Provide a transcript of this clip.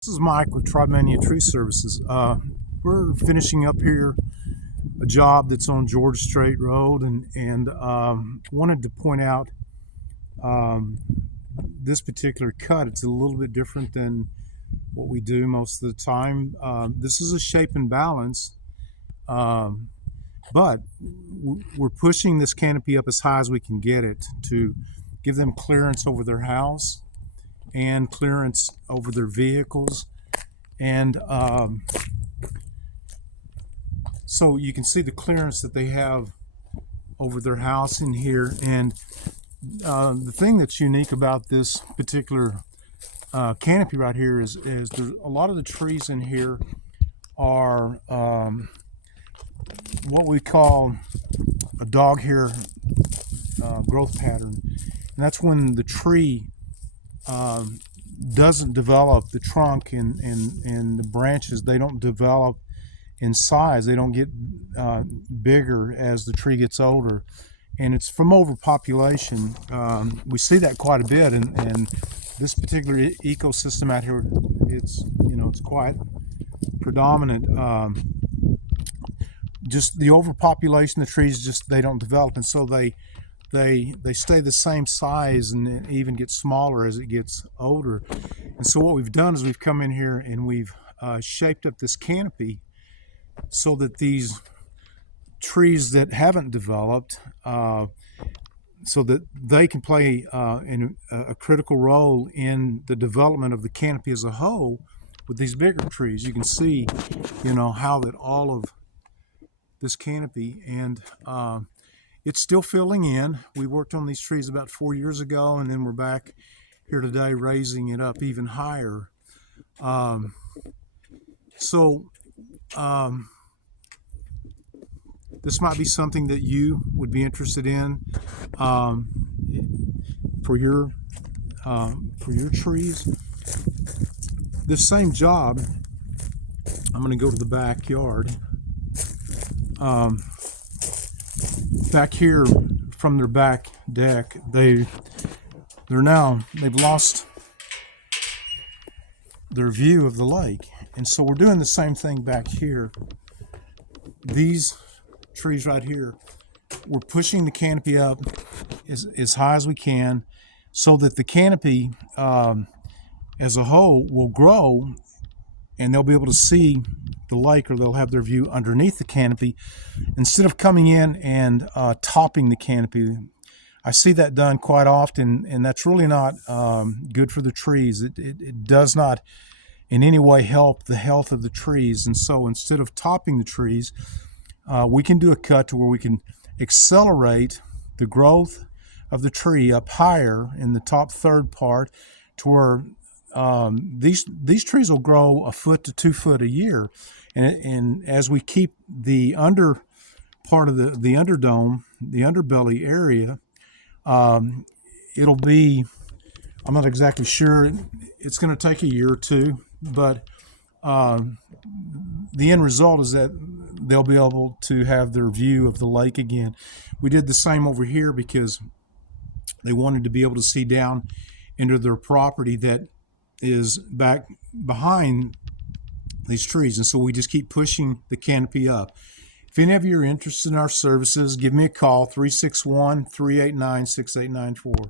This is Mike with Tribemania Tree Services. We're finishing up here a job that's on George Strait Road, and wanted to point out this particular cut. It's a little bit different than what we do most of the time. This is a shape and balance, but we're pushing this canopy up as high as we can get it to give them clearance over their house and clearance over their vehicles. And so you can see the clearance that they have over their house in here. And the thing that's unique about this particular canopy right here is there's a lot of the trees in here are what we call a dog hair growth pattern, and that's when the tree doesn't develop, the trunk and the branches, they don't develop in size, they don't get bigger as the tree gets older, and it's from overpopulation. We see that quite a bit, and this particular ecosystem out here, it's quite predominant. Just the overpopulation, the trees they don't develop, and so they stay the same size and even get smaller as it gets older. And so what we've done is we've come in here and we've shaped up this canopy so that these trees that haven't developed, so that they can play in a critical role in the development of the canopy as a whole with these bigger trees. You can see, how that all of this canopy, and it's still filling in. We worked on these trees about 4 years ago, and then we're back here today raising it up even higher. This might be something that you would be interested in for your trees. This same job, I'm going to go to the backyard. Back here from their back deck, they've lost their view of the lake, and so we're doing the same thing back here. These trees right here, we're pushing the canopy up as high as we can so that the canopy as a whole will grow, and they'll be able to see the lake, or they'll have their view underneath the canopy instead of coming in and topping the canopy. I see that done quite often, and that's really not good for the trees. It does not in any way help the health of the trees. And so instead of topping the trees, we can do a cut to where we can accelerate the growth of the tree up higher in the top third part, to where these trees will grow 1 foot to 2 foot a year, and as we keep the under part of the underdome, the underbelly area, it'll be, I'm not exactly sure, it's going to take a year or two, but the end result is that they'll be able to have their view of the lake again. We did the same over here because they wanted to be able to see down into their property that is back behind these trees, and so we just keep pushing the canopy up. If any of you are interested in our services, give me a call, 361-389-6894.